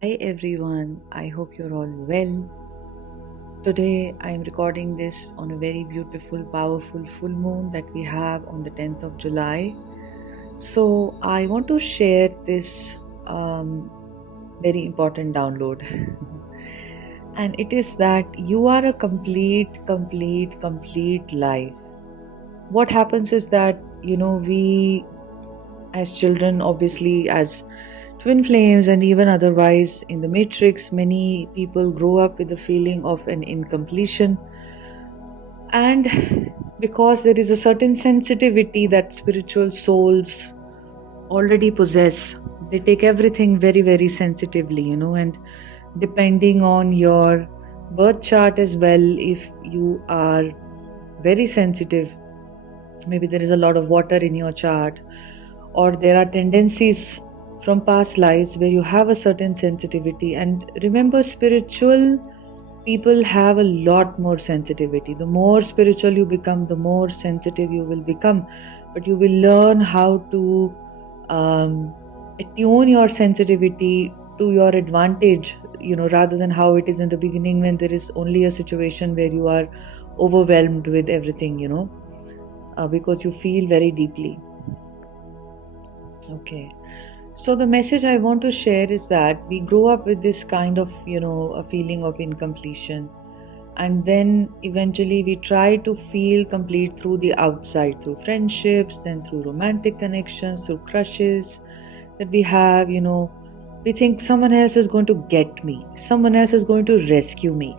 Hi everyone, I hope you're all well. Today I am recording this on a very beautiful, powerful full moon that we have on the 10th of July. So I want to share this um, very important download. And it is that you are a complete life. What happens is that, we as children, obviously, as twin flames, and even otherwise in the matrix, many people grow up with the feeling of an incompletion. And because there is a certain sensitivity that spiritual souls already possess, they take everything very, very sensitively, and depending on your birth chart as well, if you are very sensitive, maybe there is a lot of water in your chart, or there are tendencies from past lives where you have a certain sensitivity. And remember, spiritual people have a lot more sensitivity. The more spiritual you become, the more sensitive you will become, but you will learn how to attune your sensitivity to your advantage, rather than how it is in the beginning, when there is only a situation where you are overwhelmed with everything, because you feel very deeply. Okay. So the message I want to share is that we grow up with this kind of, a feeling of incompletion. And then eventually we try to feel complete through the outside, through friendships, then through romantic connections, through crushes that we have, we think someone else is going to get me, someone else is going to rescue me,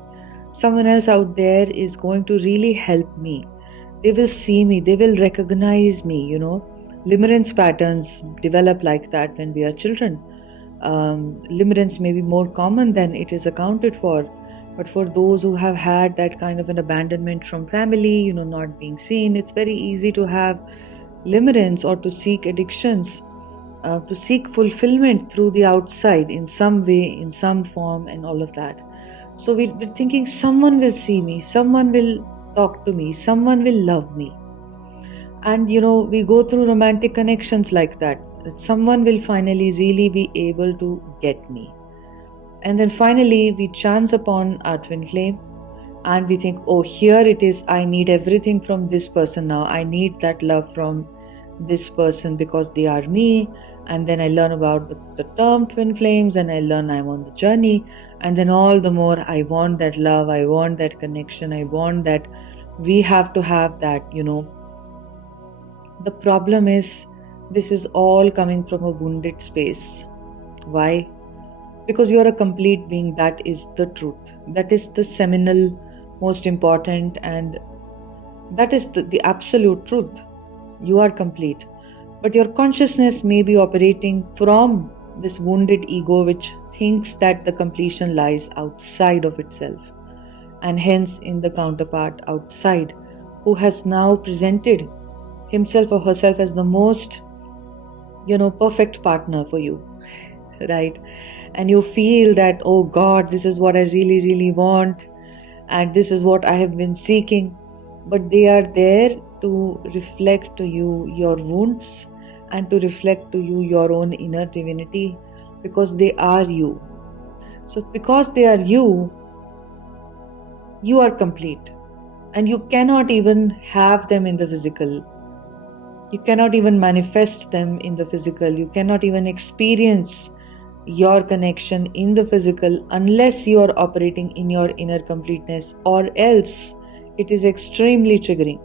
someone else out there is going to really help me. They will see me, they will recognize me, Limerence patterns develop like that when we are children. Limerence may be more common than it is accounted for, but for those who have had that kind of an abandonment from family, not being seen, it's very easy to have limerence or to seek addictions, to seek fulfillment through the outside in some way, in some form, and all of that. So we're thinking someone will see me, someone will talk to me, someone will love me. And we go through romantic connections like that someone will finally really be able to get me. And then finally we chance upon our twin flame, and we think, oh, here it is, I need everything from this person now, I need that love from this person because they are me. And then I learn about the term twin flames, and I learn I'm on the journey, and then all the more I want that love, I want that connection, I want that. We have to have that. The problem is, this is all coming from a wounded space. Why? Because you're a complete being. That is the truth. That is the seminal, most important, and that is the absolute truth. You are complete. But your consciousness may be operating from this wounded ego, which thinks that the completion lies outside of itself, and hence in the counterpart outside, who has now presented himself or herself as the most, perfect partner for you, right? And you feel that, oh God, this is what I really, really want, and this is what I have been seeking. But they are there to reflect to you your wounds and to reflect to you your own inner divinity, because they are you. So, because they are you, you are complete. And you cannot even have them in the physical. You cannot even manifest them in the physical. You cannot even experience your connection in the physical unless you are operating in your inner completeness, or else it is extremely triggering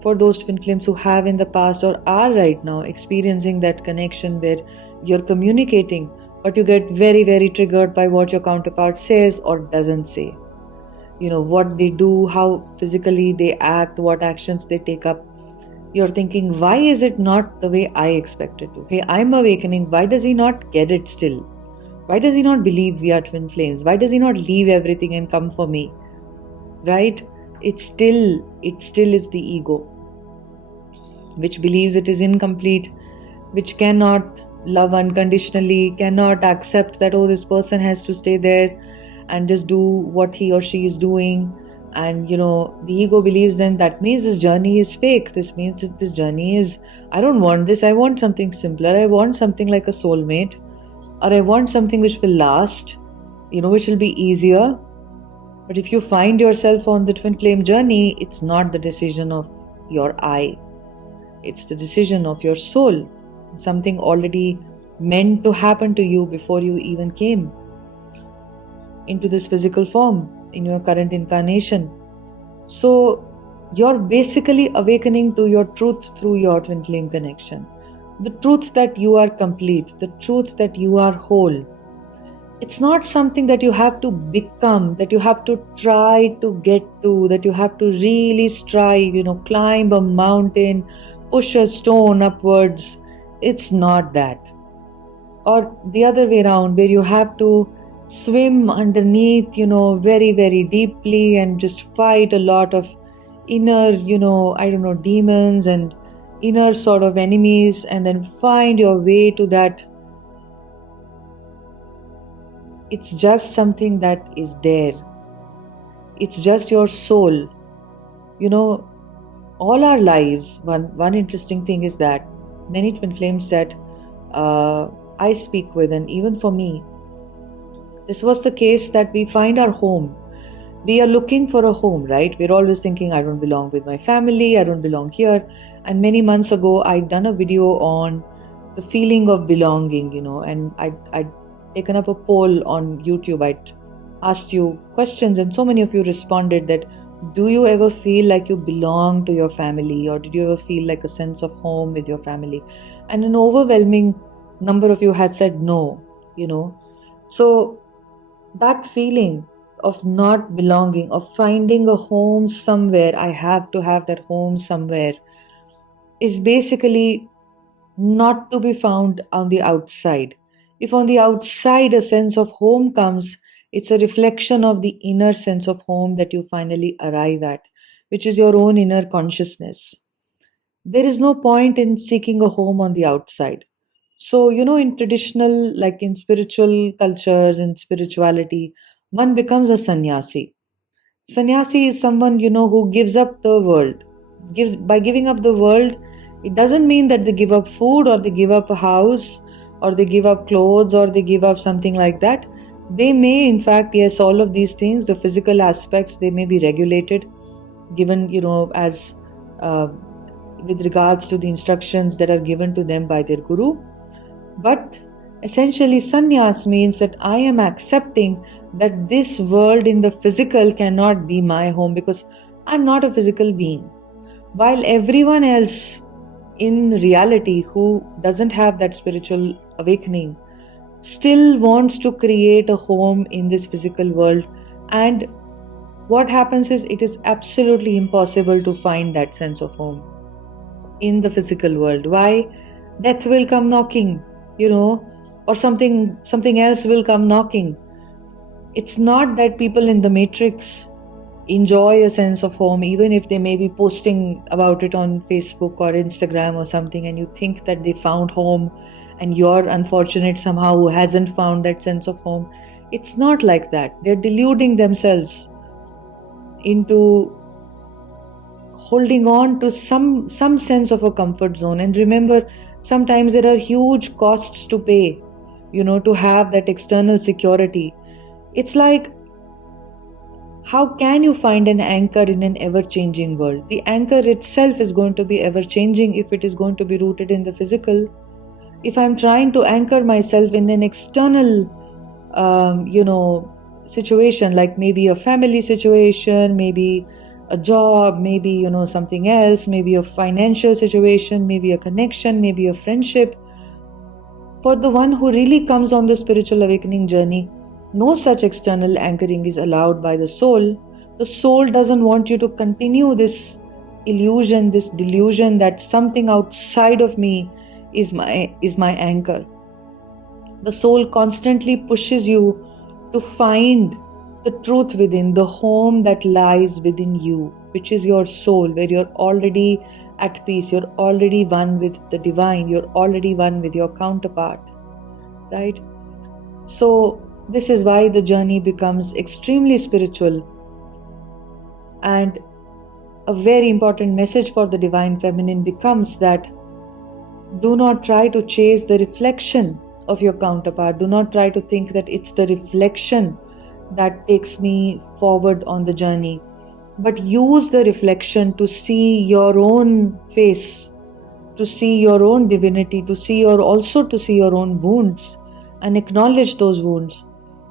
for those twin flames who have in the past or are right now experiencing that connection where you're communicating, but you get very, very triggered by what your counterpart says or doesn't say. What they do, how physically they act, what actions they take up. You're thinking, why is it not the way I expected to? Hey, I'm awakening. Why does he not get it still? Why does he not believe we are twin flames? Why does he not leave everything and come for me? Right? It still is the ego, which believes it is incomplete, which cannot love unconditionally, cannot accept that, oh, this person has to stay there and just do what he or she is doing. And the ego believes then that means this journey is fake. This means that this journey is, I don't want this, I want something simpler, I want something like a soulmate. or I want something which will last, which will be easier. But if you find yourself on the twin flame journey, it's not the decision of your I, it's the decision of your soul. Something already meant to happen to you before you even came into this physical form in your current incarnation. So you're basically awakening to your truth through your twin flame connection. The truth that you are complete, the truth that you are whole. It's not something that you have to become, that you have to try to get to, that you have to really strive, climb a mountain, push a stone upwards. It's not that. Or the other way around, where you have to swim underneath, very, very deeply and just fight a lot of inner, demons and inner sort of enemies, and then find your way to that. It's just something that is there. It's just your soul. All our lives, one interesting thing is that many twin flames that I speak with, and even for me, this was the case that we find our home. We are looking for a home, right? We're always thinking, I don't belong with my family, I don't belong here. And many months ago, I'd done a video on the feeling of belonging, and I'd taken up a poll on YouTube. I'd asked you questions, and so many of you responded that, do you ever feel like you belong to your family, or did you ever feel like a sense of home with your family? And an overwhelming number of you had said no, So that feeling of not belonging, of finding a home somewhere, I have to have that home somewhere, is basically not to be found on the outside. If on the outside a sense of home comes, it's a reflection of the inner sense of home that you finally arrive at, which is your own inner consciousness. There is no point in seeking a home on the outside. So, in traditional, like in spiritual cultures and spirituality, one becomes a sannyasi. Sannyasi is someone, who gives up the world. By giving up the world, it doesn't mean that they give up food, or they give up a house, or they give up clothes, or they give up something like that. They may, in fact, yes, all of these things, the physical aspects, they may be regulated, given, as with regards to the instructions that are given to them by their guru. But essentially, sannyas means that I am accepting that this world in the physical cannot be my home, because I'm not a physical being. While everyone else in reality who doesn't have that spiritual awakening still wants to create a home in this physical world. And what happens is, it is absolutely impossible to find that sense of home in the physical world. Why? Death will come knocking, or something else will come knocking. It's not that people in the matrix enjoy a sense of home, even if they may be posting about it on Facebook or Instagram or something, and you think that they found home and you're unfortunate somehow who hasn't found that sense of home. It's not like that. They're deluding themselves into holding on to some sense of a comfort zone. And remember, sometimes there are huge costs to pay, to have that external security. It's like, how can you find an anchor in an ever-changing world? The anchor itself is going to be ever-changing if it is going to be rooted in the physical. If I'm trying to anchor myself in an external, situation, like maybe a family situation, maybe a job, maybe, something else, maybe a financial situation, maybe a connection, maybe a friendship. For the one who really comes on the spiritual awakening journey, no such external anchoring is allowed by the soul. The soul doesn't want you to continue this illusion, this delusion that something outside of me is my anchor. The soul constantly pushes you to find the truth within, the home that lies within you, which is your soul, where you're already at peace, you're already one with the divine, you're already one with your counterpart, right? So this is why the journey becomes extremely spiritual. And a very important message for the divine feminine becomes that do not try to chase the reflection of your counterpart. Do not try to think that it's the reflection that takes me forward on the journey, but use the reflection to see your own face, to see your own divinity, to see your own wounds, and acknowledge those wounds,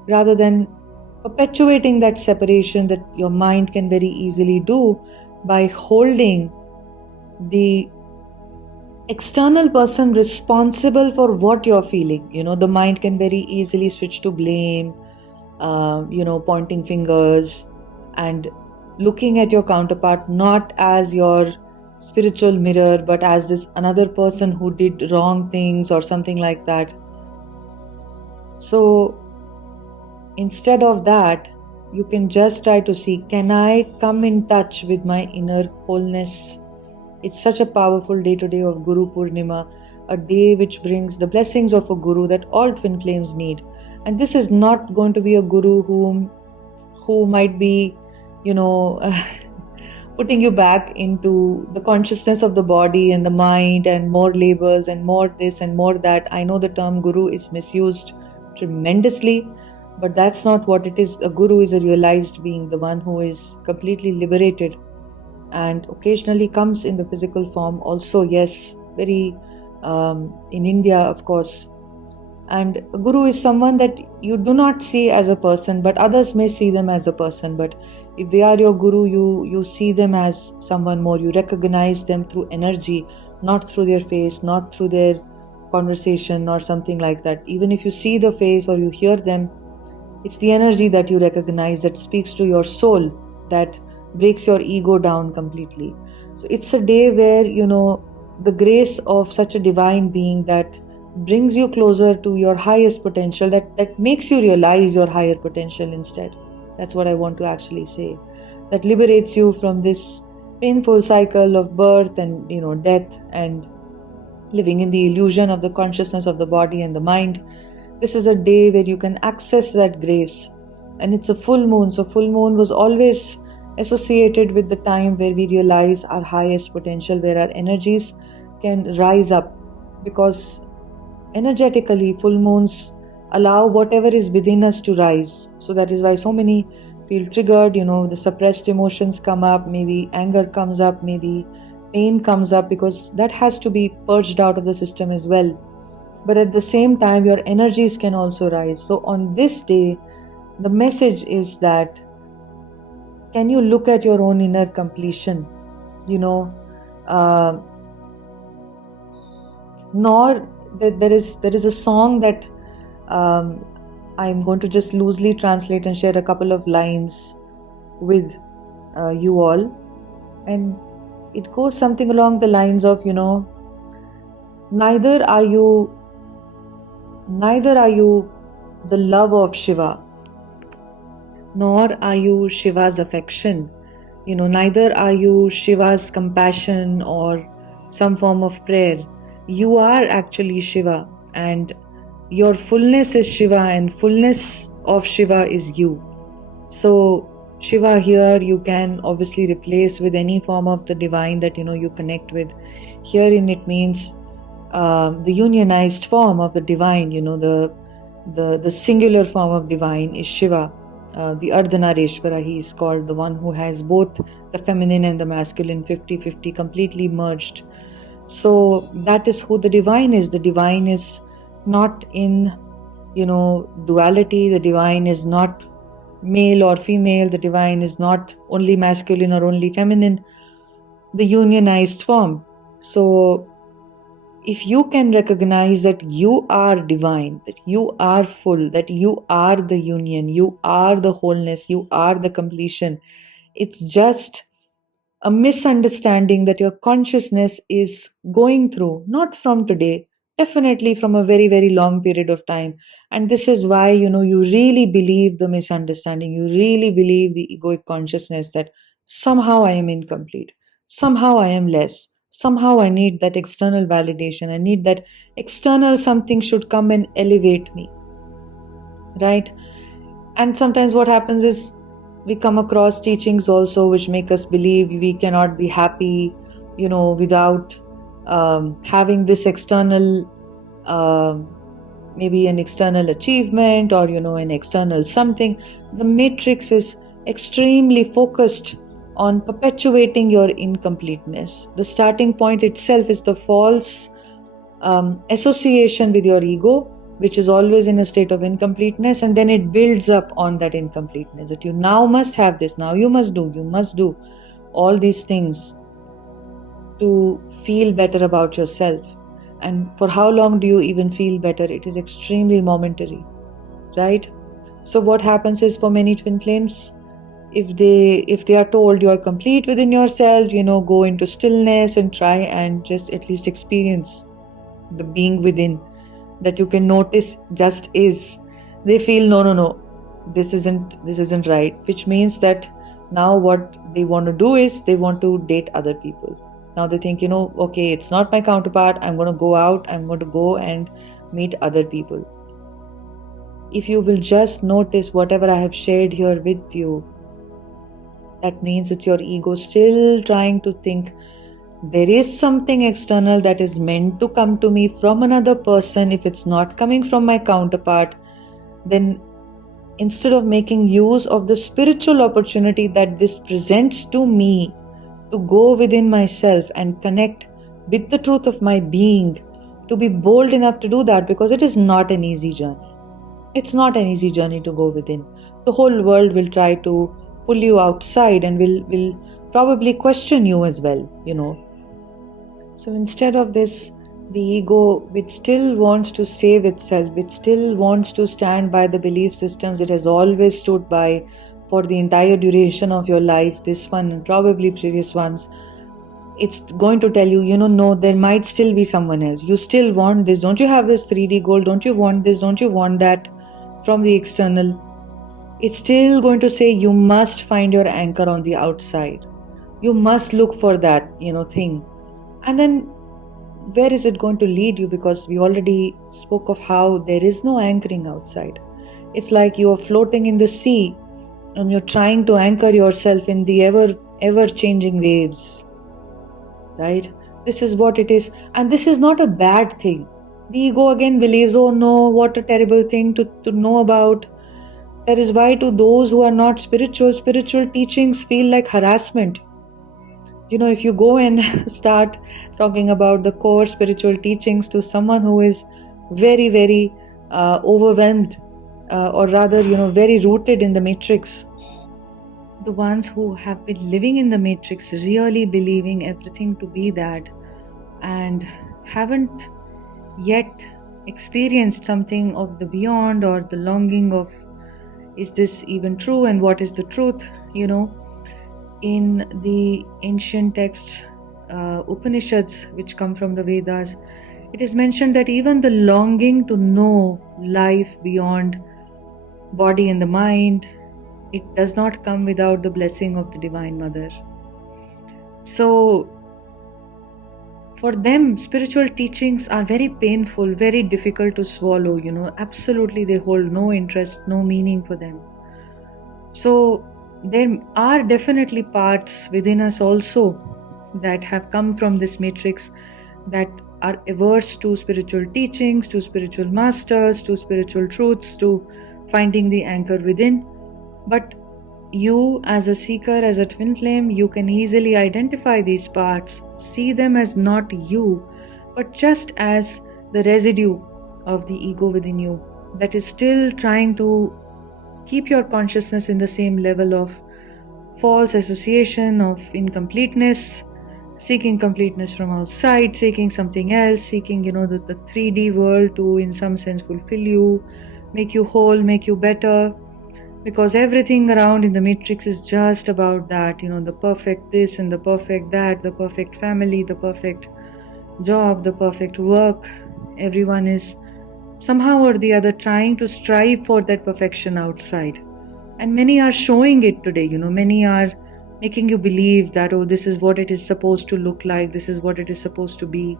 rather than perpetuating that separation that your mind can very easily do by holding the external person responsible for what you're feeling. The mind can very easily switch to blame, pointing fingers and looking at your counterpart not as your spiritual mirror, but as this another person who did wrong things or something like that. So instead of that, you can just try to see, can I come in touch with my inner wholeness? It's such a powerful day today of Guru Purnima, a day which brings the blessings of a guru that all twin flames need. And this is not going to be a guru who might be, putting you back into the consciousness of the body and the mind and more labels and more this and more that. I know the term guru is misused tremendously, but that's not what it is. A guru is a realized being, the one who is completely liberated, and occasionally comes in the physical form also. Yes, very in India, of course. And a guru is someone that you do not see as a person, but others may see them as a person. But if they are your guru, you see them as someone more. You recognize them through energy, not through their face, not through their conversation or something like that. Even if you see the face or you hear them, it's the energy that you recognize that speaks to your soul, that breaks your ego down completely. So it's a day where, the grace of such a divine being that brings you closer to your highest potential, that makes you realize your higher potential instead. That's what I want to actually say. That liberates you from this painful cycle of birth and, death, and living in the illusion of the consciousness of the body and the mind. This is a day where you can access that grace. And it's a full moon. So full moon was always associated with the time where we realize our highest potential, where our energies can rise up, because energetically full moons allow whatever is within us to rise. So that is why so many feel triggered, the suppressed emotions come up, maybe anger comes up, maybe pain comes up, because that has to be purged out of the system as well. But at the same time, your energies can also rise. So on this day, the message is that, can you look at your own inner completion? Nor there is a song that I'm going to just loosely translate and share a couple of lines with you all, and it goes something along the lines of, neither are you the love of Shiva, nor are you Shiva's affection. Neither are you Shiva's compassion or some form of prayer. You are actually Shiva, and your fullness is Shiva, and fullness of Shiva is you. So Shiva here you can obviously replace with any form of the divine that you connect with. Herein it means the unionized form of the divine. The singular form of divine is Shiva. The Ardhanarishvara, he is called, the one who has both the feminine and the masculine 50-50 completely merged. So that is who the divine is. The divine is not in, duality. The divine is not male or female. The divine is not only masculine or only feminine. The unionized form. So if you can recognize that you are divine, that you are full, that you are the union, you are the wholeness, you are the completion, it's just a misunderstanding that your consciousness is going through, not from today, definitely from a very, very long period of time. And this is why, you really believe the misunderstanding, you really believe the egoic consciousness that somehow I am incomplete, somehow I am less, somehow I need that external validation, I need that external something should come and elevate me, right? And sometimes what happens is, we come across teachings also which make us believe we cannot be happy, without having this external maybe an external achievement or an external something. The matrix is extremely focused on perpetuating your incompleteness. The starting point itself is the false association with your ego, which is always in a state of incompleteness, and then it builds up on that incompleteness, that you now must have this, now you must do all these things to feel better about yourself. And for how long do you even feel better? It is extremely momentary, right? So what happens is, for many twin flames, if they are told you are complete within yourself, go into stillness and try and just at least experience the being within, that you can notice just is, they feel no, this isn't right, which means that now what they want to do is they want to date other people. Now they think, okay, it's not my counterpart, I'm going to go out, I'm going to go and meet other people. If you will just notice whatever I have shared here with you, that means it's your ego still trying to think there is something external that is meant to come to me from another person. If it's not coming from my counterpart, then instead of making use of the spiritual opportunity that this presents to me to go within myself and connect with the truth of my being, to be bold enough to do that, because it is not an easy journey. It's not an easy journey to go within. The whole world will try to pull you outside and will probably question you as well, So instead of this, the ego, which still wants to save itself, which still wants to stand by the belief systems it has always stood by for the entire duration of your life, this one and probably previous ones, it's going to tell you, no, there might still be someone else. You still want this. Don't you have this 3D goal? Don't you want this? Don't you want that from the external? It's still going to say you must find your anchor on the outside. You must look for that, thing. And then where is it going to lead you? Because we already spoke of how there is no anchoring outside. It's like you are floating in the sea and you're trying to anchor yourself in the ever changing waves, right? This is what it is. And this is not a bad thing. The ego again believes, oh no, what a terrible thing to know about. That is why to those who are not spiritual teachings feel like harassment. If you go and start talking about the core spiritual teachings to someone who is very, very overwhelmed, or rather, very rooted in the matrix, the ones who have been living in the matrix, really believing everything to be that, and haven't yet experienced something of the beyond, or the longing of, is this even true, and what is the truth? In the ancient texts, Upanishads, which come from the Vedas, it is mentioned that even the longing to know life beyond body and the mind, it does not come without the blessing of the Divine Mother. So for them, spiritual teachings are very painful, very difficult to swallow, absolutely they hold no interest, no meaning for them. So there are definitely parts within us also that have come from this matrix that are averse to spiritual teachings, to spiritual masters, to spiritual truths, to finding the anchor within. But you, as a seeker, as a twin flame, you can easily identify these parts, see them as not you, but just as the residue of the ego within you that is still trying to keep your consciousness in the same level of false association, of incompleteness, seeking completeness from outside, seeking something else, seeking, the 3D world to, in some sense, fulfill you, make you whole, make you better. Because everything around in the matrix is just about that, the perfect this and the perfect that, the perfect family, the perfect job, the perfect work. Everyone is somehow or the other trying to strive for that perfection outside. And many are showing it today, many are making you believe that, oh, this is what it is supposed to look like, this is what it is supposed to be.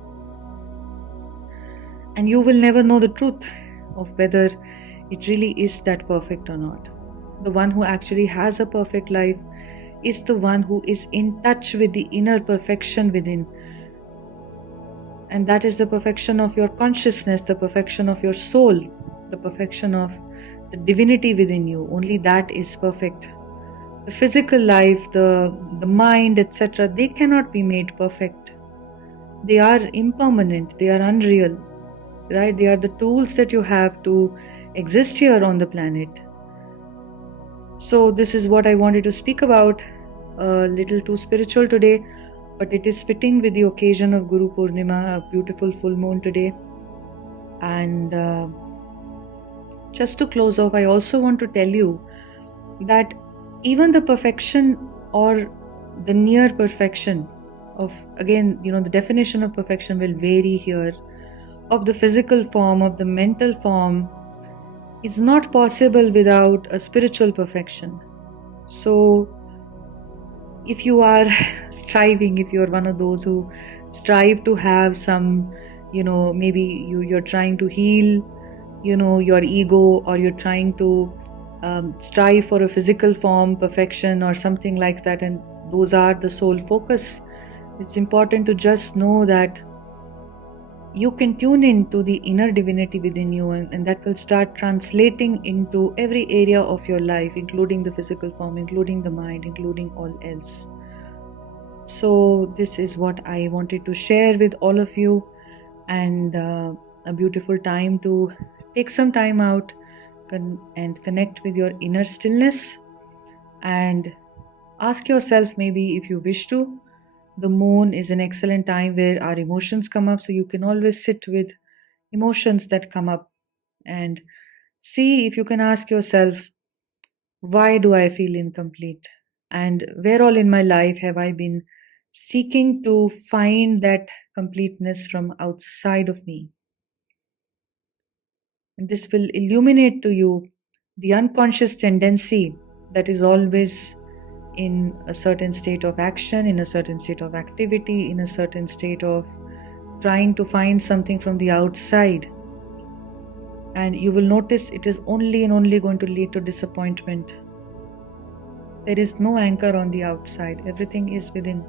And you will never know the truth of whether it really is that perfect or not. The one who actually has a perfect life is the one who is in touch with the inner perfection within. And that is the perfection of your consciousness, the perfection of your soul, the perfection of the divinity within you. Only that is perfect. The physical life, the mind, etc., they cannot be made perfect. They are impermanent, they are unreal, right? They are the tools that you have to exist here on the planet. So this is what I wanted to speak about, a little too spiritual today, but it is fitting with the occasion of Guru Purnima, a beautiful full moon today. And just to close off, I also want to tell you that even the perfection or the near perfection of, again, the definition of perfection will vary here, of the physical form, of the mental form, is not possible without a spiritual perfection. So if you are striving, if you're one of those who strive to have some, maybe you're trying to heal, your ego, or you're trying to strive for a physical form perfection or something like that, and those are the sole focus, it's important to just know that you can tune in to the inner divinity within you, and that will start translating into every area of your life, including the physical form, including the mind, including all else. So this is what I wanted to share with all of you, and a beautiful time to take some time out and connect with your inner stillness, and ask yourself, maybe if you wish to, the moon is an excellent time where our emotions come up, so you can always sit with emotions that come up and see if you can ask yourself, why do I feel incomplete, and where all in my life have I been seeking to find that completeness from outside of me. And this will illuminate to you the unconscious tendency that is always in a certain state of action, in a certain state of activity, in a certain state of trying to find something from the outside. And you will notice it is only and only going to lead to disappointment. There is no anchor on the outside, everything is within.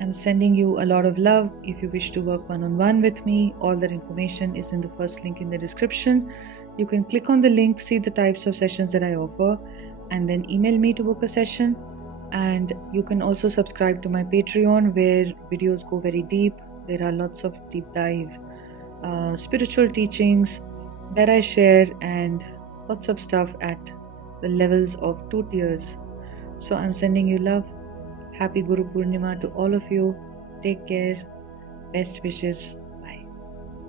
I'm sending you a lot of love. If you wish to work one-on-one with me, all that information is in the first link in the description. You can click on the link, see the types of sessions that I offer, and then email me to book a session. And you can also subscribe to my Patreon, where videos go very deep. There are lots of deep dive spiritual teachings that I share, and lots of stuff at the levels of 2 tiers. So I'm sending you love. Happy Guru Purnima to all of you. Take care. Best wishes.